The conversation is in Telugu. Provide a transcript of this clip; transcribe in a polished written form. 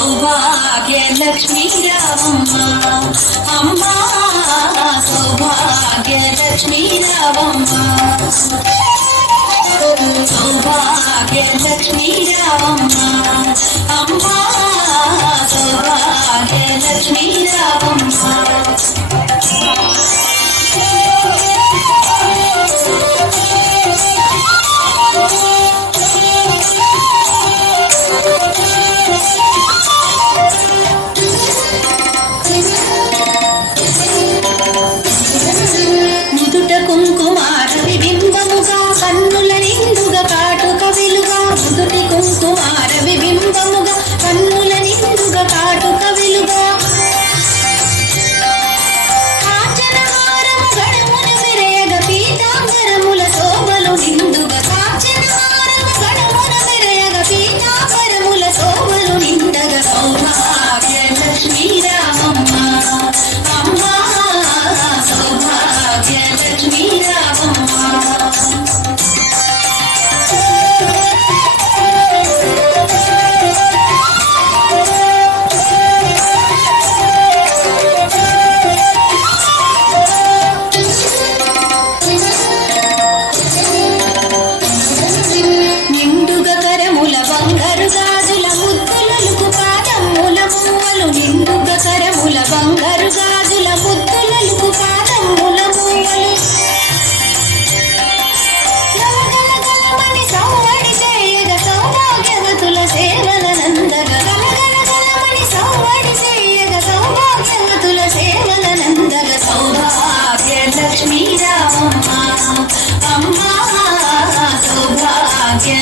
సౌభాగ్య లక్ష్మీ రావమ్మ అమ్మ సౌభాగ్య లక్ష్మీ రావమ్మ సౌభాగ్య లక్ష్మీ రావమ్మ అమ్మ సౌభాగ్య లక్ష్మీ రావమ్మ కుంకుమార విబింబముగా కన్నుల నిండుగా కాటుక వెలుగా ముదుటి కుంకుమార విబింబముగా కన్నుల నిండుగా కాటుక వెలుగా కాంచనహారము గడమున మెరయగ పీతాంబరముల శోభలు నిండుగా కాంచనహారము గడమున మెరయగ పీతాంబరముల శోభలు నిండగా సౌభాగ్య లక్ష్మీ రామమ్మ అమ్మ సౌభాగ్య లక్ష్మీ రామమ్మ నిండుగా కరముల బంగారు గాజుల ముద్దులకు పాదముల మువ్వలు నిండుగా కరముల బంగారు గాజుల ముద్దులకు పాదముల మువ్వలు గలగలగలమని సౌవడి చేయగ సౌభాగ్యవతుల సేవల నందగ గలగలగలమని సౌవడి చేయగ సౌభాగ్యవతుల సేవల నందగ సౌభాగ్య లక్ష్మీ రామమ్మ అమ్మ సౌభాగ్య